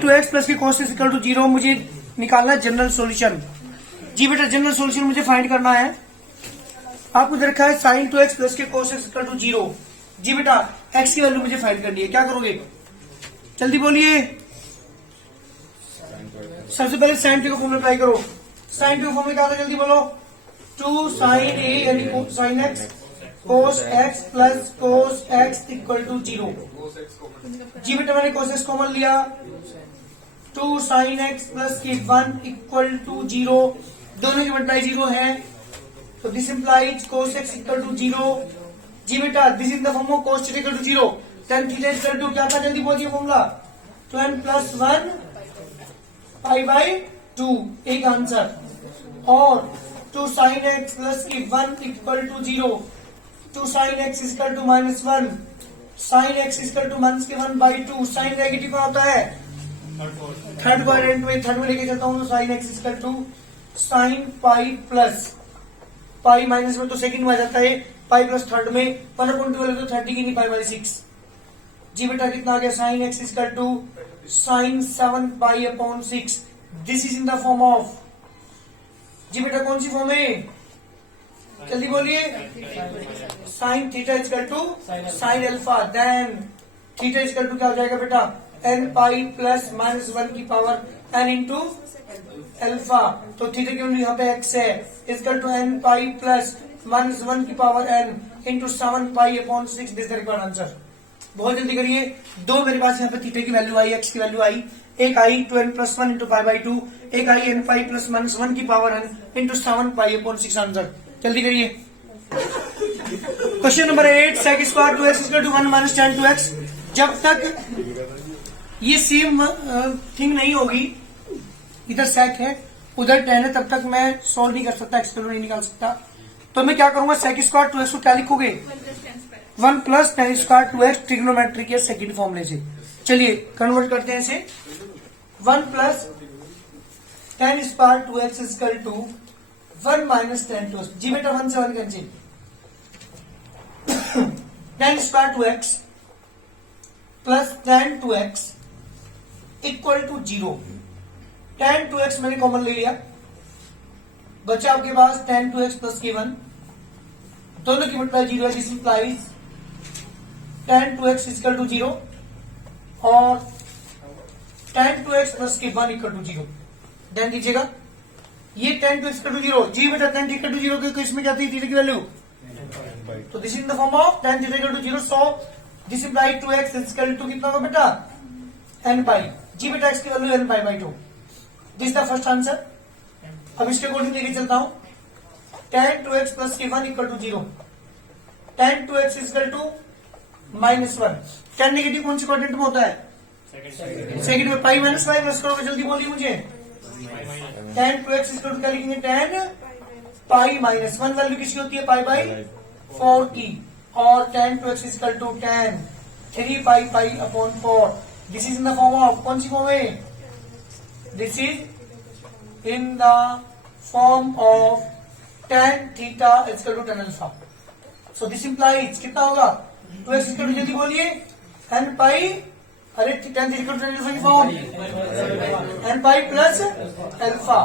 To x plus की cos x equal to 0 मुझे निकालना है जनरल सॉल्यूशन। जी बेटा जनरल सॉल्यूशन मुझे फाइंड करना है। आपको दे रखा है साइन टू एक्स प्लस के कॉस एक्स इक्वल टू 0। जी बेटा एक्स की वैल्यू मुझे फाइंड करनी है, क्या करोगे जल्दी बोलिए। सबसे पहले साइन टू को फॉर्मूला अप्लाई करो। साइन टू फॉर्मूला क्या होता है जल्दी बोलो। 2 साइन ए यानी sine x cos x plus cos x equal to 0। जी बेटा मैंने कोस एक्स कॉमन लिया। 2 साइन एक्स प्लस की 1 इक्वल टू 0, दोनों की मल्टीप्लाई 0 है, तो this implies cos x equal to 0। जी बेटा this in the form of cos equal to 0, tan theta equal to क्या था जल्दी बोलिए formula 2n plus 1 pi by 2, एक आंसर। और 2 साइन एक्स प्लस की 1 equal to 0, 2 sine x equal to minus 1, sine x equal to minus के 1 by 2। Sign negative का होता है थर्ड क्वाड्रेंट में, थर्ड में लेके चलता हूँ तो sine x equal to sine pi plus pi minus में तो सेकंड में आ जाता है, पाई प्लस थर्ड में 1/2 तो 30 की नहीं पाई बाई 6। जी बेटा कितना आ गया sine x equal to sine 7 pi upon 6। This is in the form of, जी बेटा कौन सी फॉर्म है जल्दी बोलिए, sine theta equal to sine alpha. Then theta equal to क्या हो जाएगा बेटा n पाई प्लस माइनस 1 की पावर n इंटू अल्फा। तो थीटा की वैल्यू यहाँ पे x है, equal to n pi plus minus 1 की power n into 7 pi upon 6। This the required answer. बहुत जल्दी करिए। दो मेरे पास यहाँ पे थीटा की वैल्यू आई, x की वैल्यू आई, एक आई 2n plus 1 into pi by 2, एक आई n पाई प्लस माइनस 1 की power n into 7 pi upon 6 answer. जल्दी करिए। Question number 8 sec square 2x equal to 1 minus tan 2x। जब तक ये सेम थिंग नहीं होगी, इधर सेक है उधर tan है, तब तक मैं सॉल्व नहीं कर सकता, एक्स वैल्यू नहीं निकाल सकता। तो मैं क्या करूंगा सेक स्क्वायर 2x को क्या लिखोगे 1 plus tan square 2x trigonometry के सेकंड फॉर्मूले से। चलिए कन्वर्ट करते हैं इसे। 1 plus tan square 2x equal to 1 minus tan 2x। जी बेटा 1 से 1 cancel, tan square 2x plus tan 2x equal to 0। tan 2x मैंने कॉमन ले लिया, बचा आपके पास tan 2x प्लस की 1, दोनों की मल्टीप्लाई 0 है, this implies tan 2x equal to 0 और tan 2x प्लस की 1 इक्वल टू 0। ध्यान दीजिएगा ये tan 2x इक्वल टू 0। जी बेटा tan इक्वल टू 0 के इसमें क्या थी थीटा की वैल्यू, तो this is the form of tan theta equal to 0। So this implies 2x equal to कितना होगा बेटा n पाई। जी बेटा x की value n pi by 2। This the first answer. अब इसके अकॉर्डिंग लेके चलता हूं, tan 2x प्लस की 1 equal to 0, tan 2x equal to minus 1। tan negative कौन सी क्वाड्रेंट में होता है सेकंड में, पाई माइनस पाई प्लस करोगे जल्दी बोलिए मुझे। tan 2x इक्वल टू क्या लिखेंगे tan पाई माइनस 1, वैल्यू किसकी होती है पाई बाई 4 की, और tan 2x equal to tan 3 pi pi upon 4। This is in the form of, कौन सी फॉर्म है, this is in the form of tan theta equal to tan alpha. So this implies कितना होगा 2x equal to जल्दी बोलिए n pi, अरे tan theta equal to tan alpha की form n pi plus alpha.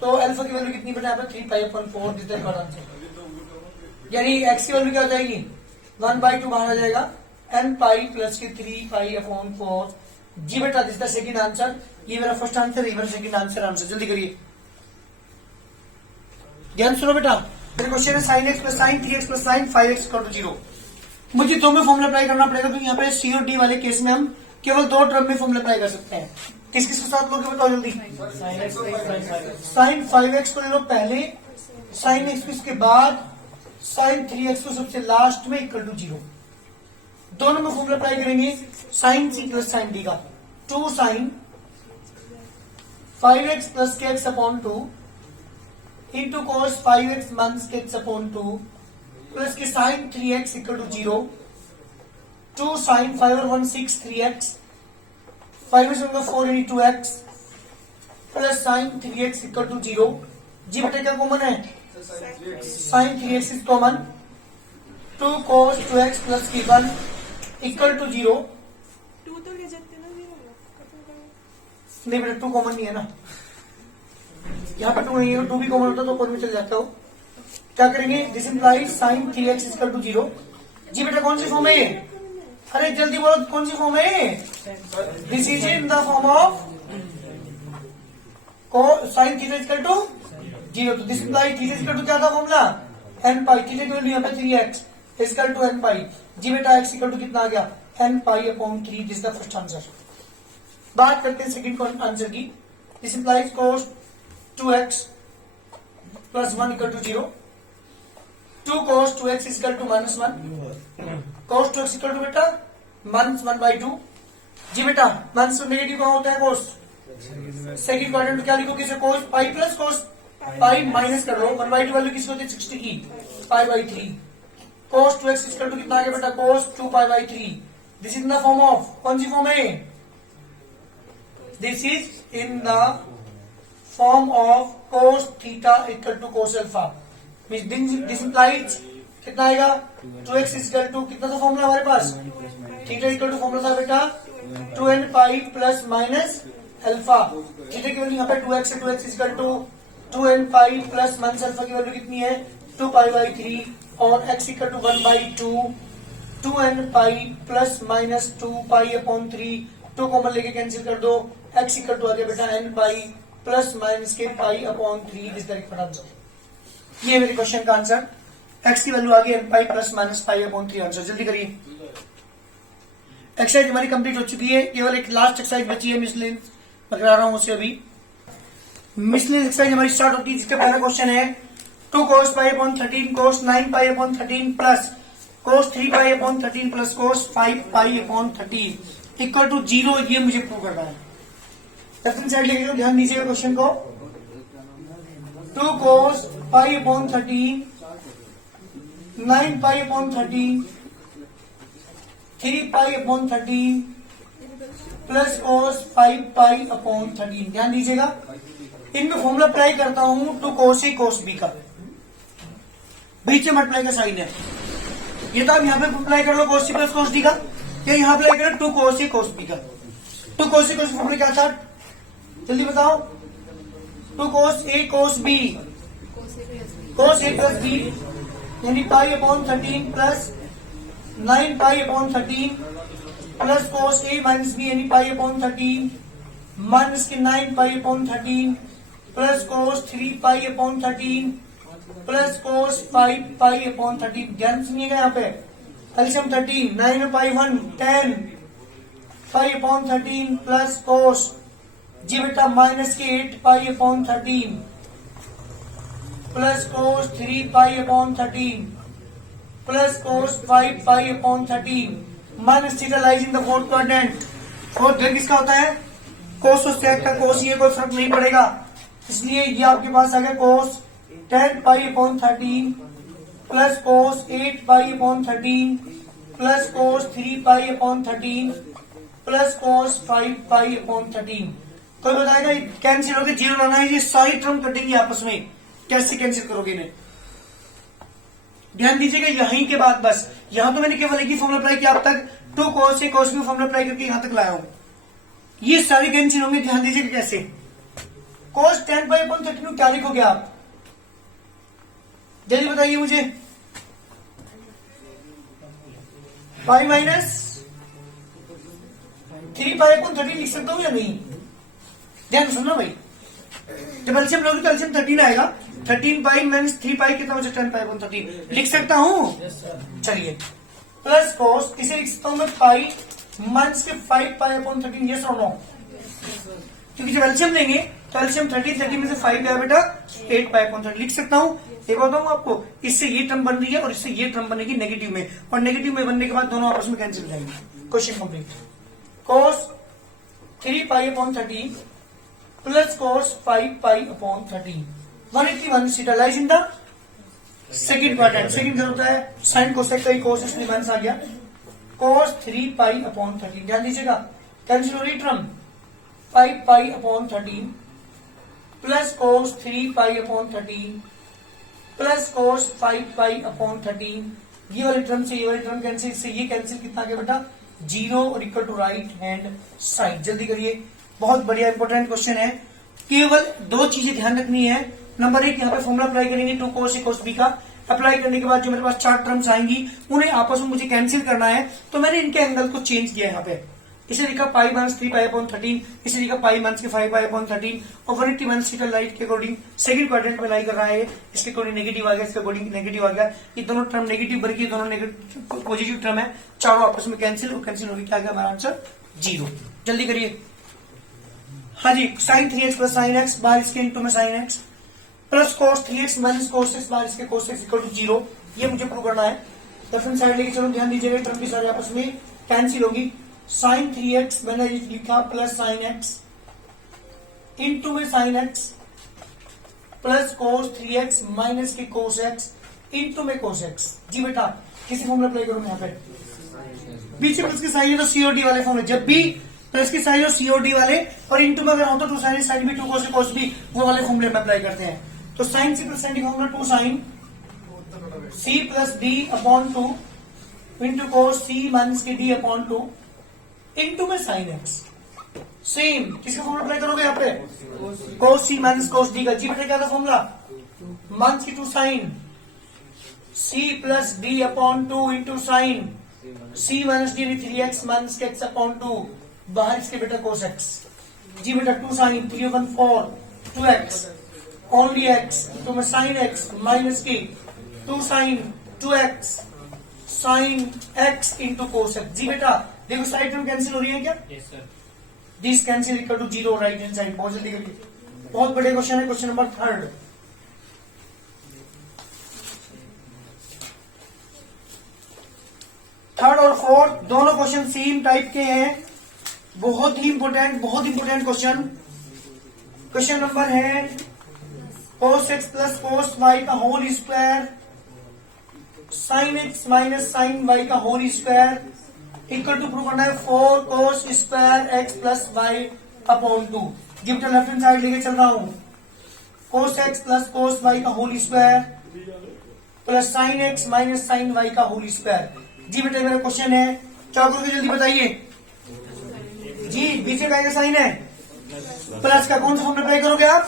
तो alpha की value कितनी बेटा यहाँ पे 3 pi upon 4। This the required answer. यानी x की वैल्यू क्या हो जाएगी 1/2 बाहर आ जाएगा, n पाई प्लस की 3 पाई अपॉन 4। जी बेटा दिस द सेकंड आंसर। ये मेरा फर्स्ट आंसर, ये मेरा सेकंड आंसर। जल्दी करिए, ध्यान सुनो बेटा। मेरे क्वेश्चन है sine x plus sine 3x plus sine 5x equal to 0। मुझे दो में फॉर्मूला अप्लाई करना पड़ेगा, तो यहाँ पे सी और डी वाले केस में हम केवल 2 टर्म में फॉर्मूला अप्लाई कर सकते हैं। किस किस के साथ लोगे बताओ जल्दी। साइन 5x को ले लो पहले, साइन x के बाद, साइन 3x को सबसे लास्ट में इक्वल टू 0। दोनों में फॉर्मूला अप्लाई करेंगे sine C plus sine D का। 2 साइन 5x प्लस के x upon 2 into cos 5x minus के एक्स अपॉन 2 प्लस के sine 3x equal to 0। 2 sine 5 और 1 6 3x, 5 में 4 into x plus sine 3x equal to 0। जी बेटा क्या कॉमन है, sine 3x is common. 2 cos 2x plus की 1 इक्वल टू 0। 2 तो ले जाते ना 0 नहीं बेटा 2 कॉमन नहीं है ना, यहाँ पे 2 नहीं है, 2 भी कॉमन होता तो कोई में चल जाता हो। क्या करेंगे, this implies sine 3x equal to 0। जी बेटा कौन सी फॉर्म है ये, अरे जल्दी बोलो कौन सी फॉर्म है, this is in the form of sine theta equal to 0। तो this implies theta equal to क्या था फॉर्मूला, n पाई, थीटा की वैल्यू यहाँ पे 3x equal to n pi. जी बेटा x इक्वल टू कितना आ गया, n pi upon 3। This the first answer. बात करते हैं सेकंड आंसर की। This implies cos 2x plus 1 equal to 0। 2 cos 2x equal to -1। cos 2x equal to बेटा -1/2। जी बेटा माइनस नेगेटिव कहाँ होता है cos, सेकंड क्वाड्रेंट क्या लिखोगे, cos pi plus cos pi minus कर लो, 1/2 वैल्यू किसकी होती है 60 की, पाई/3। cos 2x इक्वल टू कितना आ गया बेटा, cos 2 पाई/3। This is in the form of, कौन सी फॉर्म है, this is in the form of cos theta equal to cos alpha. This implies कितना आएगा, 2x इक्वल टू कितना था फॉर्मूला हमारे पास, थीटा इक्वल टू फॉर्मूला था बेटा 2n pi plus minus alpha. Theta की वैल्यू यहाँ पे 2x है, 2x equal to 2n pi plus minus alpha की वैल्यू कितनी है 2 पाई/3 और x equal to 1/2 2n pi plus minus 2 pi upon 3। 2 common लेके कैंसिल कर दो, x इक्वल टू आ गया बेटा n पाई प्लस माइनस के पाई upon 3। This the correct answer. ये मेरे क्वेश्चन का आंसर, x की वैल्यू आ गई n pi plus minus pi upon 3। Answer जल्दी करिए। एक्सरसाइज हमारी कंप्लीट हो चुकी है, केवल एक लास्ट एक्सरसाइज बची है मिसलिन, मैं करा रहा हूं उसे अभी। मिसलिन एक्सरसाइज हमारी स्टार्ट होती है, जिसका पहला क्वेश्चन है 2 cos pi upon 13 cos 9 pi upon 13 plus cos 3 pi upon 13 plus cos 5 pi upon 13 equal to 0। ये मुझे प्रूव करना है। लेफ्ट साइड लेके ध्यान दीजिएगा क्वेश्चन को। 2 cos pi upon 13 9 pi upon 13 3 pi upon 13 plus cos 5 pi upon 13। ध्यान दीजिएगा, इनमें फॉर्मूला अप्लाई करता हूं 2 cos A cos B का, बीच में मल्टीप्लाई का साइन है। ये तो आप यहाँ पे अप्लाई कर लो cos C plus cos D का, या यहाँ अप्लाई करो 2 cos A cos B का। 2 cos A cos B formula क्या था, जल्दी बताओ। 2 cos A cos B, cos A plus B यानी पाई upon 13 plus 9 pi upon 13 plus cos A minus B यानी पाई अपॉन 13 माइनस के 9 pi upon 13 plus cos 3 pi upon 13 plus cos 5 pi upon 13। ध्यान सुनिएगा यहाँ पे, एलसीएम 13 9 में पाई 1 10 पाई अपॉन 13 प्लस cos जी बेटा minus के 8 पाई upon 13 plus cos 3 pi upon 13 plus cos 5 pi upon 13 minus theta lies in the fourth quadrant. Fourth quadrant किसका होता है, cos और sec का। cos ये कोई फर्क नहीं पड़ेगा, इसलिए ये आपके पास आ गया cos 10 पाई अपॉन 13 प्लस cos 8 पाई upon 13 plus cos 3 pi upon 13 plus cos 5 pi upon 13। कोई बताएगा कैंसिल होकर 0 लाना है, ये सारी टर्म कटेंगी आपस में, कैसे कैंसिल करोगे इन्हें। ध्यान दीजिएगा यहीं के बाद, बस यहां तो मैंने केवल एक ही फॉर्मुला अप्लाई किया अब तक, 2 cos A cos B formula apply करके यहां तक लाया हूं। ये सारे कैंसिल होंगे, ध्यान दीजिएगा कैसे। cos 10 पाई अपॉन 13 क्या लिखोगे आप, जल्दी बताइए मुझे। पाई माइनस 3 पाई अपॉन 13 लिख सकता हूं या नहीं, ध्यान सुनना भाई। जब एलसीएम लोगे तो एलसीएम 13 आएगा, 13 पाई माइनस 3 पाई कितना बचा 10 पाई अपॉन 13 लिख सकता हूं। चलिए प्लस cos इसे लिख सकता हूं मैं पाई माइनस के 5 पाई अपॉन 13, यस और नो, क्योंकि जब एलसीएम लेंगे तो एलसीएम 30 में से 5 गया बेटा 8 पाई अपॉन 13 लिख सकता हूं। एक बताऊं आपको, इससे ये टर्म बन रही है और इससे ये टर्म बनेगी नेगेटिव में, और नेगेटिव में बनने के बाद दोनों आपस में कैंसिल हो जाएंगे। Question complete. cos 3 pi upon 13 plus cos 5 pi upon 13 181 theta lies in the second quadrant. Second क्या होता है, साइन कोसेक का ही cos, इसलिए माइनस आ गया cos 3 पाई अपॉन 13। ध्यान दीजिएगा कैंसिल हो रही term 5 pi upon 13 plus cos 3 pi upon 13 plus cos 5 pi upon 13। ये वाली टर्म से ये वाली टर्म कैंसिल, से ये कैंसिल, कितना आ गया बेटा 0 और equal to right hand side. जल्दी करिए, बहुत बढ़िया इंपॉर्टेंट क्वेश्चन है। केवल दो चीजें ध्यान रखनी है। नंबर एक, यहाँ पे फॉर्मुला अप्लाई करेंगे 2 cos A cos B का। अप्लाई करने के बाद जो मेरे पास 4 टर्म्स आएंगी उन्हें आपस में मुझे कैंसिल करना है, तो मैंने इनके एंगल को चेंज किया यहाँ पे। इसे लिखा पाई माइनस 3π/13, इसे लिखा पाई माइनस के 5π/13 और 180 माइनस थीटा लाइट के अकॉर्डिंग सेकंड क्वाड्रेंट में लाई कर रहा है। इसके अकॉर्डिंग नेगेटिव आ गया, इसके अकॉर्डिंग नेगेटिव आ गया। ये दोनों टर्म नेगेटिव बल्कि दोनों नेगेटिव पॉजिटिव टर्म है, चारों आपस में कैंसिल और कैंसिल होगी क्या गया हमारा आंसर 0। जल्दी करिए। हाँ जी, sin 3x plus sine x बार इसके इंटू में sine x plus cos 3x minus cos x बार इसके cos x इक्वल टू 0। ये मुझे प्रूव करना है। लेफ्ट साइड लेके चलो, ध्यान दीजिएगा टर्म भी सारे आपस में कैंसिल होगी। sin 3x मैंने लिखा प्लस साइन एक्स इंटू में sine x plus cos 3x minus के cos x इंटू में cos x। जी बेटा, किसी फॉर्मूला अप्लाई करूंगा यहाँ पे। पीछे प्लस की साइन है तो सीओडी वाले फॉर्मूले, जब भी प्लस की साइन और सीओडी वाले और इंटू में अगर हो तो 2 sin साइन भी 2 cos A cos B वो वाले फॉर्मूले में अप्लाई करते हैं। तो साइन सी प्लस साइन की formula 2 sin C plus D upon 2 into cos C minus के D अपॉन 2 इंटू में साइन एक्स। सेम किसका फॉर्मूला अप्लाई करोगे यहाँ पे? cos C minus cos D का। जी बेटा क्या था फॉर्मूला? माइनस की 2 sin C plus D upon 2 into sine C minus D 3x minus के x अपॉन 2 बाहर इसके बेटा cos x। जी बेटा 2 sin 3 1 4 2x ओनली x तो मैं sin x माइनस की 2 sin 2x sin x into cos x। जी बेटा देखो साइड टर्म कैंसिल हो रही है क्या? Yes sir. This cancel equal to 0 right hand side. बहुत जल्दी करिए, बहुत बड़े क्वेश्चन है। क्वेश्चन नंबर 3 थर्ड और फोर्थ दोनों क्वेश्चन सेम टाइप के हैं। बहुत ही इंपोर्टेंट क्वेश्चन। क्वेश्चन नंबर है cos x plus cos y का whole square sin x minus sin y का whole square equal to prove करना है 4 cos square x plus y upon 2। जी बेटा लेफ्ट हैंड साइड लेके चल रहा हूं। cos x plus cos y का whole square plus sin x minus sin y का होल स्क्वायर। जी बेटा मेरा क्वेश्चन है, क्या करोगे जल्दी बताइए। जी बीच में साइन है प्लस का कौन सा फॉर्मूला अप्लाई करोगे आप?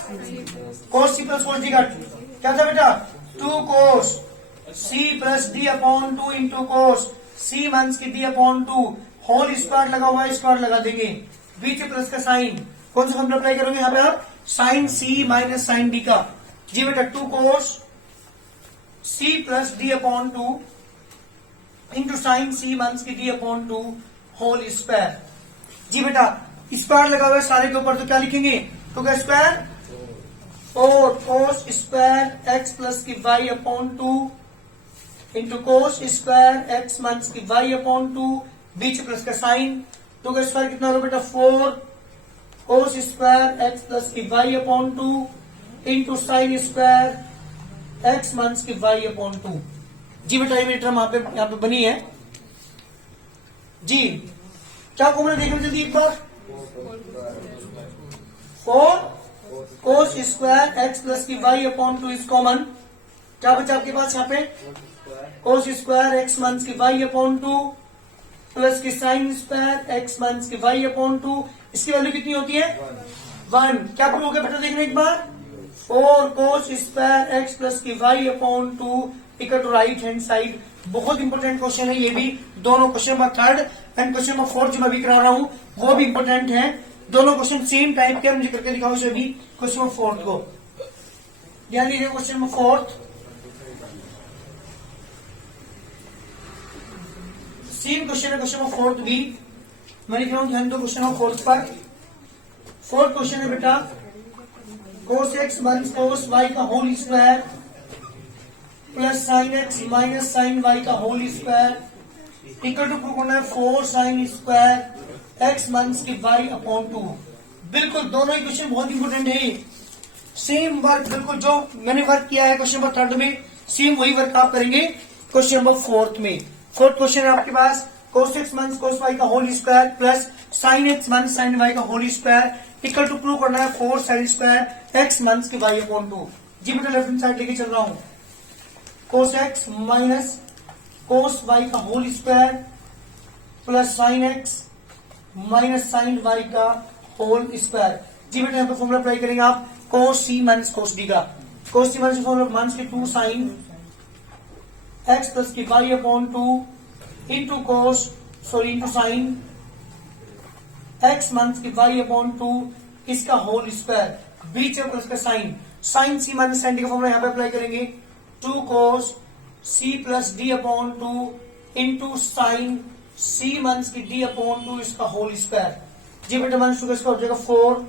cos c plus cos d का क्या था बेटा? 2 cos c plus d upon 2 into cos c minus की d अपॉन 2 होल स्क्वायर लगा हुआ है, स्क्वायर लगा देंगे। बीच प्लस का साइन कौन सा फॉर्मूला अप्लाई करोगे यहाँ पे आप? Sine c minus sine d का। जी बेटा 2 cos c plus d upon 2 into sine c minus की d अपॉन 2 होल स्क्वायर। जी बेटा स्क्वायर लगा हुआ है सारे के ऊपर, तो क्या लिखेंगे? तो क्या square 4 cos square x plus की y upon 2 into cos square x minus की y अपॉन 2 बीच प्लस का साइन। तो क्या स्क्वायर कितना होगा बेटा? 4 cos स्क्वायर x प्लस की y upon 2 into sign square x minus की y अपॉन 2। जी बेटा ये मेरी टर्म यहाँ पे बनी है। जी क्या फॉर्मूला देखो जल्दी एक बार। 4 cos स्क्वायर x प्लस की y अपॉन 2 इज कॉमन। क्या बचा आपके पास यहाँ पे? cos स्क्वायर x माइनस की y अपॉन 2 प्लस की साइन स्क्वायर x माइनस की y अपॉन 2। इसकी वैल्यू कितनी होती है? 1। क्या प्रूव हो गया बेटा देखना एक बार। 4 cos स्क्वायर x प्लस की y upon 2 equal to right hand side. बहुत इंपॉर्टेंट क्वेश्चन है ये भी। दोनों question number 3 and question number 4 जो मैं भी करा रहा हूं वो भी इंपॉर्टेंट है। दोनों क्वेश्चन सेम टाइप के, मुझे करके दिखाओ इसे भी। क्वेश्चन नंबर 4 को ध्यान दीजिए। क्वेश्चन नंबर 4 सेम क्वेश्चन है। क्वेश्चन नंबर 4 भी मैं लिख रहा हूं, ध्यान दो क्वेश्चन नंबर 4 पर। 4 क्वेश्चन है बेटा cos x minus cos y का whole square plus sine x minus sine y का whole square equal to prove करना है 4 साइन स्क्वायर एक्स माइनस की वाई अपॉन 2। बिल्कुल दोनों इक्वेशन बहुत इंपोर्टेंट है। सेम वर्क बिल्कुल जो मैंने वर्क किया है क्वेश्चन नंबर 3 में, सेम वही वर्क आप करेंगे क्वेश्चन नंबर 4 में। 4th क्वेश्चन है आपके पास cos x minus cos y का whole square plus sine x minus sine y का whole square equal to prove करना है 4 साइन स्क्वायर एक्स माइनस की वाई अपॉन 2। जी बेटा लेफ्ट हैंड साइड लेके चल रहा हूं। cos x minus cos y का whole square plus sine x minus sine y का होल स्क्वायर। जी बेटा यहाँ पे फॉर्मूला अप्लाई करेंगे आप cos c minus cos d का। cos c minus formula minus के 2 साइन x प्लस की y upon 2 into into sine x minus की y अपॉन 2 इसका होल स्क्वायर, बीच में प्लस का sine c minus sine d का फॉर्मूला यहाँ पे अप्लाई करेंगे 2 cos c plus d upon 2 into sine c minus की d अपॉन 2 इसका होल स्क्वायर। जी बेटा माइनस 2 का स्क्वायर हो जाएगा 4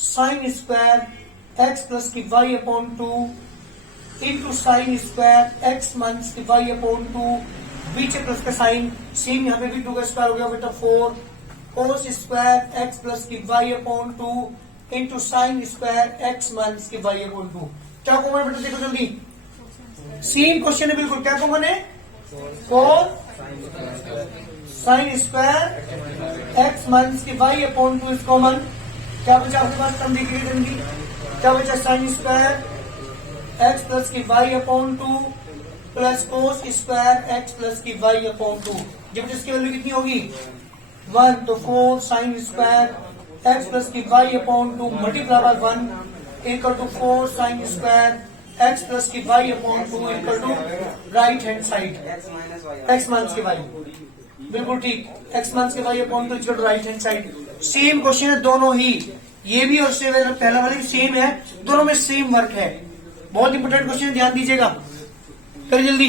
साइन स्क्वायर x प्लस की y upon 2 into sign square x minus की y अपॉन 2 बीच में प्लस का साइन, सेम यहाँ पे भी 2 का स्क्वायर हो गया बेटा 4 कोस स्क्वायर x प्लस की y upon 2 into sign square x minus की y अपॉन 2। क्या कॉमन है बेटा देखो जल्दी, सेम क्वेश्चन है बिल्कुल। क्या कॉमन है? 4 साइन स्क्वायर x माइनस की y अपॉन 2 इज कॉमन। क्या बचा आपके पास? टर्म देखिए जल्दी, क्या बचा? साइन स्क्वायर x प्लस की y upon 2 plus cos square x plus की y अपॉन 2। जब इसकी वैल्यू कितनी होगी 1, तो 4 साइन स्क्वायर x प्लस की y upon 2 multiply by 1 equal to 4 sine square x plus की y upon 2 equal to right hand side x minus की y। बिल्कुल ठीक, x माइनस की y upon 2 equal to right hand side. Same question है दोनों ही, ये भी और पहला वाला भी सेम है, दोनों में सेम वर्क है। बहुत इंपोर्टेंट क्वेश्चन, ध्यान दीजिएगा। करिए जल्दी।